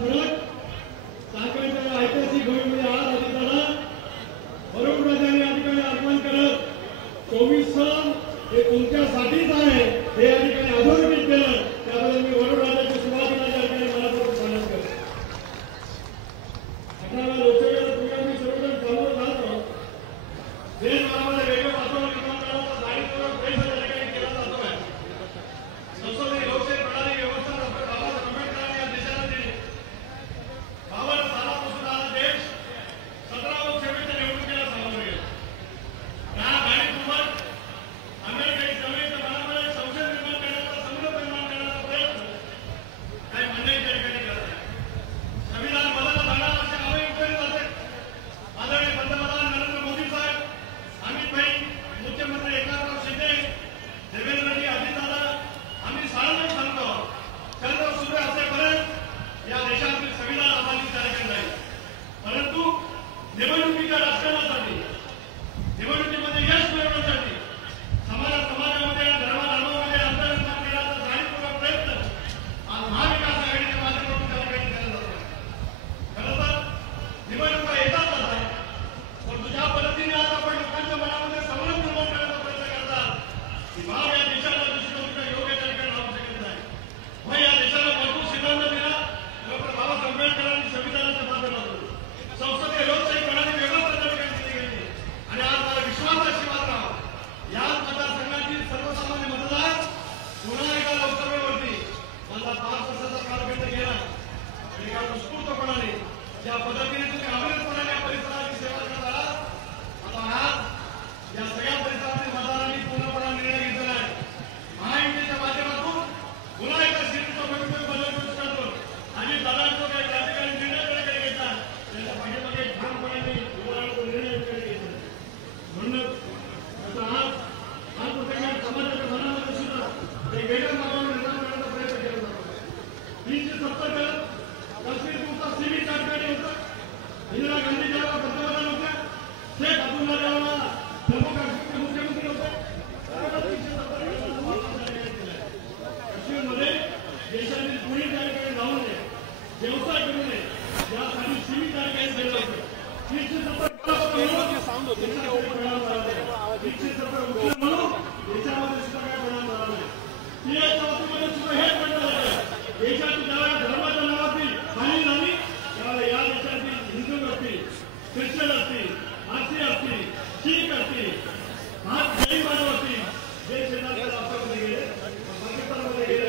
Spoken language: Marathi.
फरक साखरेच्या ऐतिहासिक घडीमध्ये आज अधिकारा वरुण राजांनी या ठिकाणी आगमन करत 24 सण हे तुमच्यासाठीच आहे हे या ठिकाणी अधोरेखित केलं। त्याबद्दल मी वरुण राजाच्या सुभाषिताच्या ठिकाणी मनापासून स्वागत करतो। 18व्या लोकसभेला तुम्ही आम्ही सर्वजण समोर जातो देश भरामध्ये वेगळं वातावरण निर्माण करण्याचा दायित्व प्रयत्न या ठिकाणी केला जातो आहे। संसदीय लोकशाही प्रणाली व्यवस्था डॉक्टर बाबासाहेब आंबेडकरांनी या देशाला दिली। 52 सालापासून हा देश 17 लोकसभेच्या निवडणुकीला सामोरे गेला। या गाडीसोबत अमेरिकेची जमिनीच्या मनामध्ये संशय निर्माण करण्याचा संभ्रम निर्माण करण्याचा प्रयत्न काही मंडळीच्या ठिकाणी करत आहे। संविधान बदललं जाणार असे आवाहन केले जाते। आदरणीय पंतप्रधान नरेंद्र मोदी साहेब, अमित भाई, मुख्यमंत्री एकनाथराव शिंदे, देवेंद्रजी, अजितदादा, आम्ही सार्वजनिक सांगतो चंद्र सूर्य असेपर्यंत या देशातील संविधान आम्हाला कार्यक्रम जाईल। परंतु निवडणुकीच्या राजकारणासाठी निवडणुकीमध्ये यश मिळवण्यासाठी समाजामध्ये धर्माधर्मामध्ये अंतर निर्माण करण्याचा जाणीवपूर्वक प्रयत्न आज महाविकास आघाडीच्या माध्यमातून त्या ठिकाणी केला जातो। खरं तर निवडणुका येतात आहे, पण ज्या पद्धतीने आज आपण लोकांच्या मनामध्ये संभ्रम निर्माण करण्याचा प्रयत्न करतात की भाव या देशाला दुसरीकडे योग्य त्या ठिकाणी लावू शकत नाही। मग या देशाला मजबूत सिद्धांत दिला डॉक्टर बाबासाहेब आंबेडकरांनी संविधानाच्या माध्यमातून संसदीय लोकशाही प्रणाली व्यवस्था त्या ठिकाणी केली गेली। आणि आज मला विश्वास आहे शिवाजीराव, या मतदारसंघातील सर्वसामान्य मतदार पुन्हा एका लोकसभेवरती माझा 5 वर्षाचा कालखंड गेला आणि एका उत्स्फूर्तपणाने ज्या पद्धतीने तुम्ही अविरतपणाने या परिसराची सेवा करत आहात, आता आज या सगळ्या परिसरातील मतदारांनी पूर्णपणे निर्णय घेतलेला आहे। महायुतीच्या माध्यमातून पुन्हा एका सीटचा भविष्य बदलण्याचा करतो आणि दादांचा काही क्रांतिकारी निर्णय कडे घेतात त्यांच्या पाठीमागे ठामपणाने उभारण्याचा निर्णय कडे घेतात। म्हणूनच आज समाजाच्या मनामध्ये सुद्धा एक वेगळ्या मार्गावर निर्माण करण्याचा प्रयत्न केला जातो। 370 काश्मीर पुरता सीमित त्या ठिकाणी होतं। इंदिरा गांधी जेव्हा पंतप्रधान होत्या, शेख अब्दुल्ला जेव्हा जम्मू काश्मीरचे मुख्यमंत्री होते, काश्मीरमध्ये देशातील कुणी त्या ठिकाणी जाऊ नये, व्यवसाय करू नये यासाठी सीमित त्या ठिकाणी केलं होतं। 370 देशामध्ये सुद्धा काय परिणाम झाला नाही। टीआयच्या बाबतीमध्ये सुद्धा हेच म्हटलं जातं देशातील ज्यावेळेला धर्माच्या नावाची हानी झाली त्यावेळेला या देशातील हिंदू असतील, ख्रिश्चन असतील, पारसी असतील, शीख असतील, जैन बांधव असतील, जे शेजारच्या राष्ट्रामध्ये गेले, पाकिस्तानमध्ये गेले